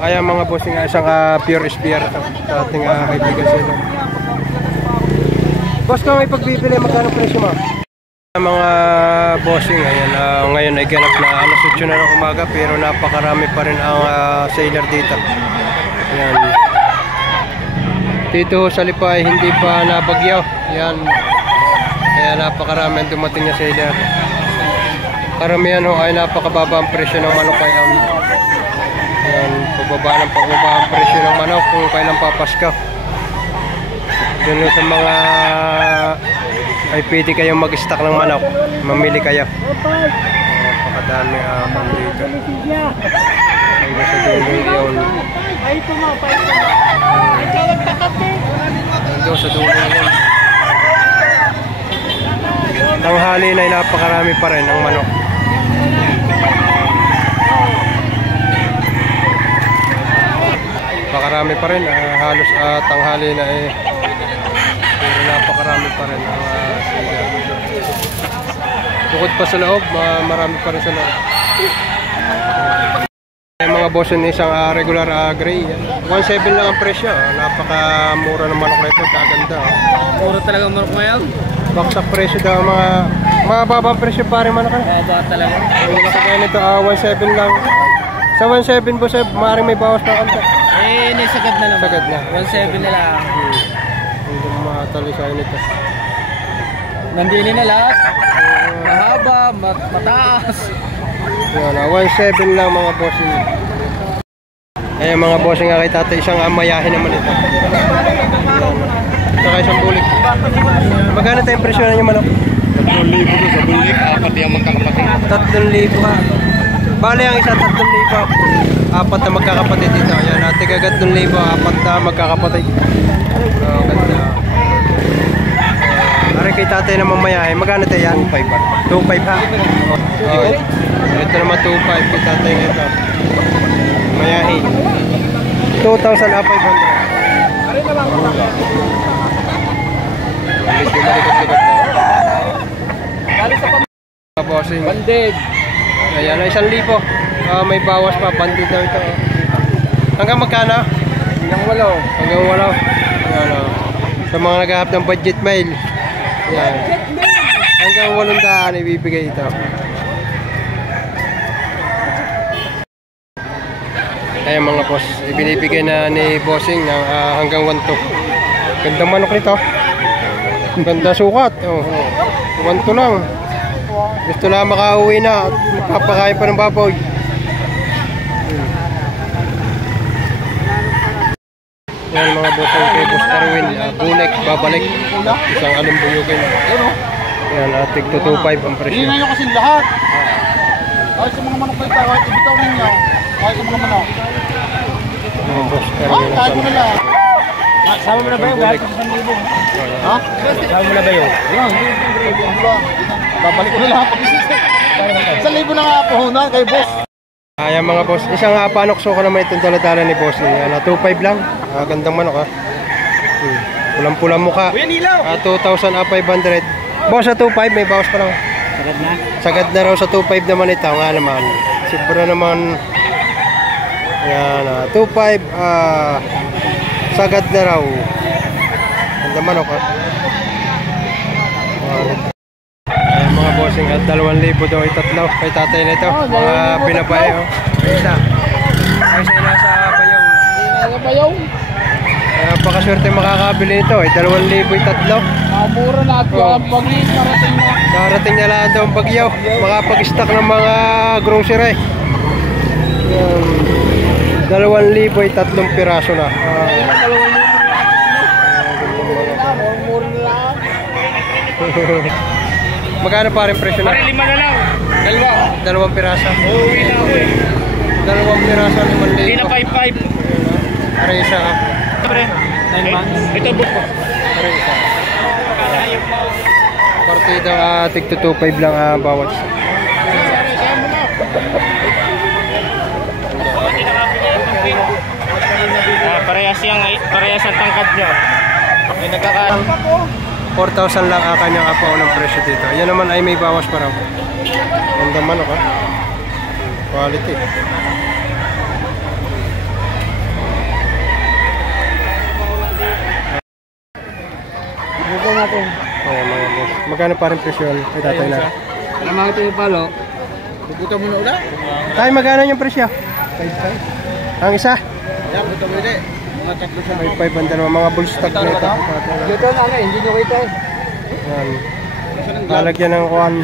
Ayan mga bossing, isang pure SPR sa ating kaibigan sila. Boss, kung may pagbibili, magkano presyo mo? Mga bossing, ayan, ngayon ay ganap na alas 8 na ng umaga pero napakarami pa rin ang sailor dito. Ayan. Dito sa Lipa ay hindi pa nabagyaw. Ayan. Kaya napakarami ang dumating na sailor. Karamihan ho ay napakababa ang presyo ng manok kaya ayan, pagbaba ang presyo ng manok kung kailan papaskaw. Doon sa mga ay pwede kayong mag-stock ng manok, mamili kayo. Napakadami akong dito. Ay nasa dulo yun. Doon sa dulo yun. Tanghali na ay napakarami pa rin ang manok. Napakarami pa rin, halos tanghali na eh. Pero napakarami pa rin ang sila. Bukod pa sa loob, marami pa rin sa loob. Yung mga boss ng isang regular gray, 1.7 lang ang presyo. Napakamura ng manok na ito, kaganda. Mura talaga ang manok ngayon. Baksak presyo daw, mga mababang presyo pa rin manok. Mababa talaga. Sa kaya nito, 1.7 lang. Sa 1.7 boss, maaaring may bawas na kanta. Eh, naisagad na naman. Sagad na. 1.7 na lang. Hindi matalisayan nito. Nandini na lahat. Mahaba, mataas. Yan, 1.7 lang mga bossing. Ayan mga bossing nga kay tatay, isang amayahin naman ito. Saka isang bulik. Magkano tayong presyo na yung manok? 3,000 to sa bulik, apat yung magkakapatid. 3,000 ha. Bale ang isa 3,000. Apat na magkakapatid dito. Ayan, natin agad 3,000, apat na magkakapatid. Oh, ganda. Aray kay tatay na mamayahin. Magkano tayo yan? 2.5 ha? Oh, ito naman 2.5 kay tatay na ito. Mayahin. 2,500. Medyo malikot-likot na. Bossing. Banded. Ayan, 1,000. May bawas pa. Banded daw ito. Hanggang magkano? Hanggang 8. Hanggang 8. Ayan, sa mga naghahap ng budget mail. Ayan. Hanggang 800 ibibigay ito. Ayan mga boss, ibinibigay na ni bossing ng hanggang 1,2. Ganda manok nito. Ganda sukat. 1,2 lang. Gusto lang makauwi na at magpapakain pa ng baboy. Yan mga bossing kay Boss Erwin, bulik, babalik. Isang alimbuyugin. Yan, atig 2.5 ang presyo. Hindi nyo kasi lahat. Kahit sa mga manok na ito, kahit ibitaw ninyo. Kahit sa mga manok. Boss Erwin. Kahit mo na lang. Sama mo na ba yung kahit sa 1,000? Ha? Sama mo na ba yung? Yan, babalik ko na lang. 1,000 na nga po na kay boss. Ayan mga boss, isang panokso ko naman itong daladala ni boss. 2.5 lang. Gandang manok ha. Pulang-pulang mukha. 2,500. Boss sa 2.5 may bawas pa lang. Sagad na? Sagad na raw sa 2.5 naman ito. Nga naman. Sobra naman. Ayan 2.5. Sagad na raw. Gandang manok ha. Ayan mga bossing at 2,000 daw itatlo kay tatay nito. Mga pinabae oh. Isa. Ay sa nasa payong. Nasa payong? Pakaswerte makakabili nito eh. 2,000 itatlo. Mura na at walang bagis. Narating na. Darating na lang daw ang bagyaw. Makapag-stock ng mga grocery. 2,000 ay 3 piraso na. Magkano pa rin presyo na? 5 na lang. Dalawa. 2 pirasa. Uuwi na ako eh. 2 pirasa, 5,000. Hindi na 5-5. Aray isa ha. 9 months. Ito book ko. Aray isa. Partida tig 2.5 lang bawat. Parehas ang tangkad nyo. May nagkakaroon. 4,000 lang kanyang apaw ng presyo dito. Yan naman ay may bawas pa raw. Ganda manok ha. Quality. natin. Ayan mga boss. Magkano pa rin presyo kay tatay na? Alam mo ito yung palo. Pupunta mo na ulit. Tay, magkano yung presyo? 5-5. Ang isa? Yan, pupunta mo ulit. Mga tatlo siya. 5-5 ang dalawa. Mga bull stock na ito. Dito na nga, hindi nyo kita eh. Ayan. Lalagyan ng kuhan.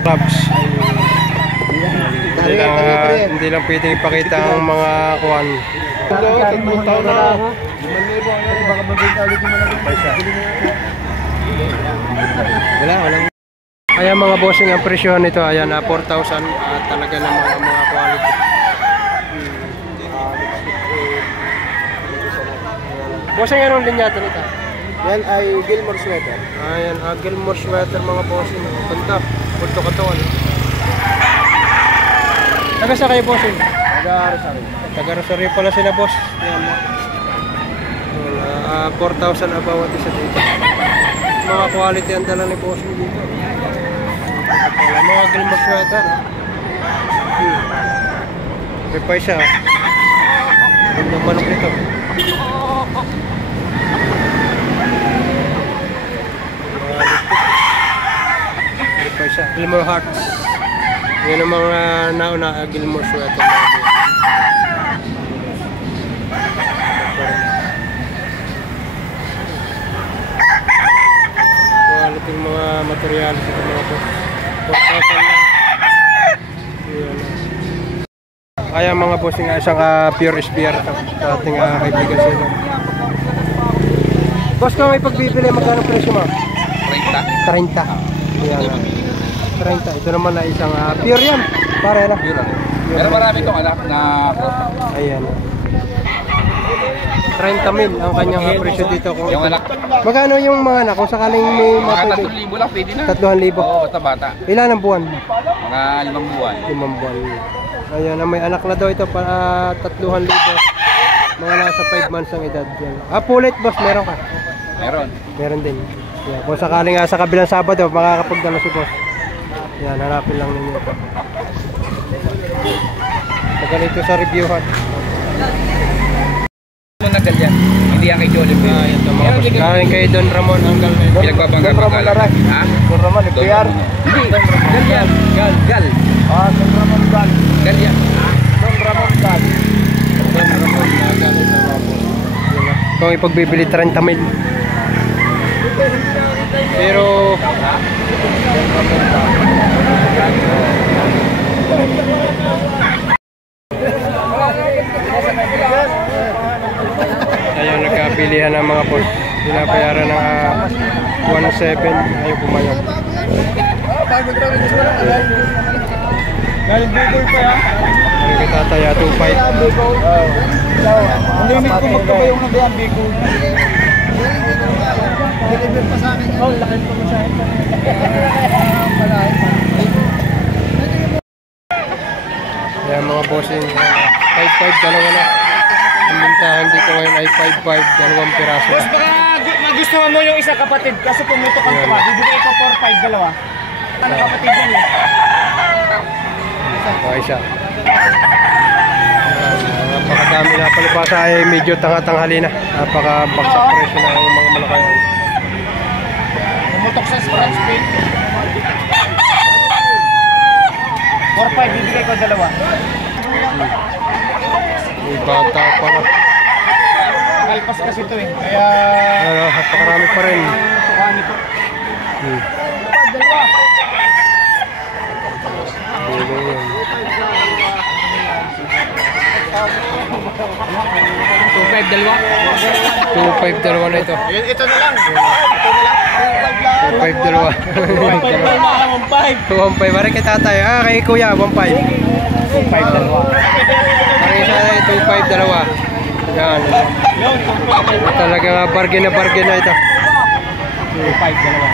Clubs. Hindi lang pwedeng ipakita ang mga kuhan. Wala. Ayan mga bossing, ang presyo nito ayan 4,000 at talaga ng mga quality. Bossing, anong linyata nito? Yan ay Gilmore sweater. Ayan, Gilmore sweater mga bossing. Ganda, punto katawan. Taga sa kayo bossing? Taga-Rosario. Taga Rosario pala sila boss. Yan. 4,000 abawat isa dito. Mga quality ang dala ni bossing dito. Mga Gilmore sweater. Repay siya. Gandang manok nito. Repay siya. Gilmore Hearts. Yan ang mga nauna Gilmore sweater. Quality mga materials ito mga boss. 4,000 lang. Kaya mga bossing, isang pure SBR sa ating kaibigan sila. Boss, kung may pagbibili, magkano presyo mo? 30. 30. Yan. 30. Ito naman na isang pure yan. Pare na. Pero marami itong anak na... Ayan. 30,000 ang kanyang presyo dito. Yung anak. Magkano yung mga anak? Kung sakaling may Mga 3,000 lang, pwede na. 3,000. Oo, ito bata. Ilan ang buwan? Mga 5 buwan. 5 buwan. Ayan, may anak na daw ito para 3,000. Mga nasa 5 months ang edad yan. Pulit boss, meron ka? Meron. Meron din. Yeah, kung sakaling sa kabilang Sabado, makakapagdala si boss. Yan, hanapin lang ninyo ito. Magalito sa review hat. Muna ganyan. Hindi yan kay Jollibee. Ito mga boss. Kain kay Don Ramon ang gal. Pinagbabangga Don Ramon Laray. Ha? Don Ramon, FPR. Hindi. Gal yan. Gal. Don Ramon Gal. Gal yan. Don Ramon Gal. Don Ramon Gal. Kung ipagbibili 30,000. Pero ayun, nagkabilihan ng mga boss. Pinapayaran ng 1,700. Ayun, pumayag. Galing Bugol pa yan. Ano kay tataya, 2,500. Ang limit ko magkabayong na yan, Bigol. Deliver pa sa akin yan. Oh, laking pa mo sa akin. Ayan mga bossing, 5,500 dalawa na. Ang bintahan dito ngayon ay 5,500 dalawang piraso. Boss, baka magustuhan mo yung isa kapatid kasi pumutok ang tuwa. Bibigay ko 4,500 dalawa. Ano kapatid yan eh? Isa. Napakadami na palibasa ay medyo tanga-tanghali na. Napakabagsak presyo na ang mga malakayan. Pumutok sa scratch pin. 4,500 bibigay ko dalawa. May bata pa na. Kalpas kasi ito eh. Kaya... Napakarami pa rin. Tukaan ito. Dalawa. 2,500 dalawa. 2,500 dalawa na ito. Ito na lang. 2,500 dalawa. 1,500. Pare kay tatay. Kay kuya, 1,500. 2,500 dalawa. Pare isa na 2,500 dalawa. Yan. Talaga bargain na ito. 2,500 dalawa.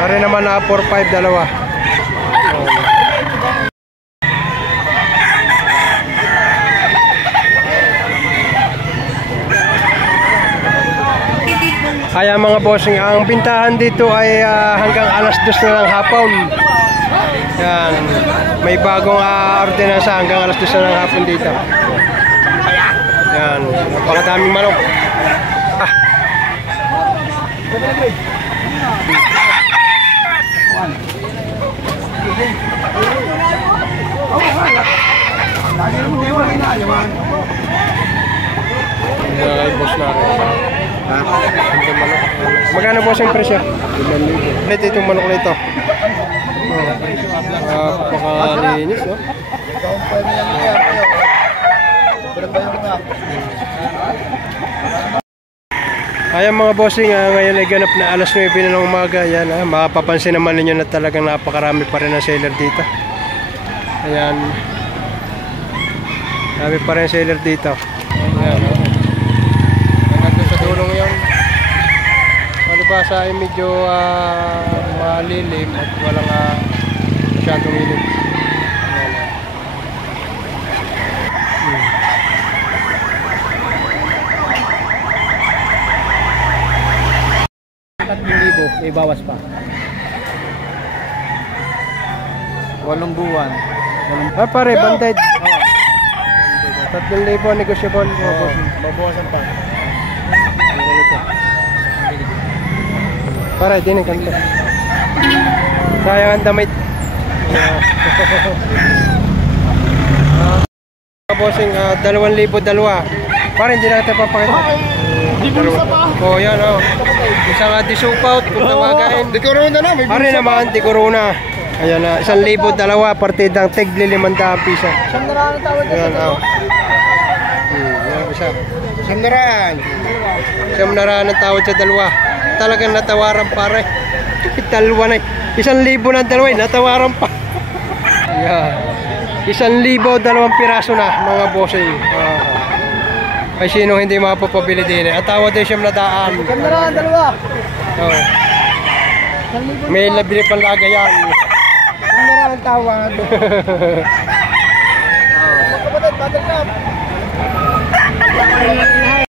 Pare naman 4,500 dalawa. Kaya mga bossing, ang bintahan dito ay hanggang alas 2 na lang hapon. Yan. May bagong ordinansa hanggang alas 2 na lang hapon dito. Yan. Napakadaming manok. Ubus na rin. Ha? Itong manok. Magkano po ang presyo? 5,000. Ulit itong manok na ito. Napakalinis, no? Ayan mga bossing, ngayon ay ganap na alas 9 na ng umaga. Ayan, mapapansin naman ninyo na talagang napakarami pa rin ng seller dito. Ayan. Dami pa rin seller dito. Ayan, nandun sa dulong yun. Malibasa ay medyo malilim at walang masyadong ilim. May bawas pa. 8 buwan. Pare, banded. 3,000 negosyable. Mabawasan pa. Pare, din ang kanto. Sayang ang damit. Bossing, 2,002. Pare, hindi natin papakita. Oh, yan oh. Isang anti-supout kung tawagin. Di corona na, may Pare naman, anti-corona. Ayan na, 1,002 partidang tigli 500 piso. Siyang naraan ang tawag Ayan oh. Yan, isa. Siyang naraan. Siyang naraan ang tawad sa dalawa. Talagang natawaran pare. Dalawa na. 1,000 ng dalawa, natawaran pa. Yeah. 1,000, 2 piraso na mga bossing. Ay sino hindi mapapabili din eh. At tawad din siyang nadaan. Siyang naraan, dalawa. Oh. May labili pang laga yan. Siyang naraan ang tawag. Kapatid, battle cup.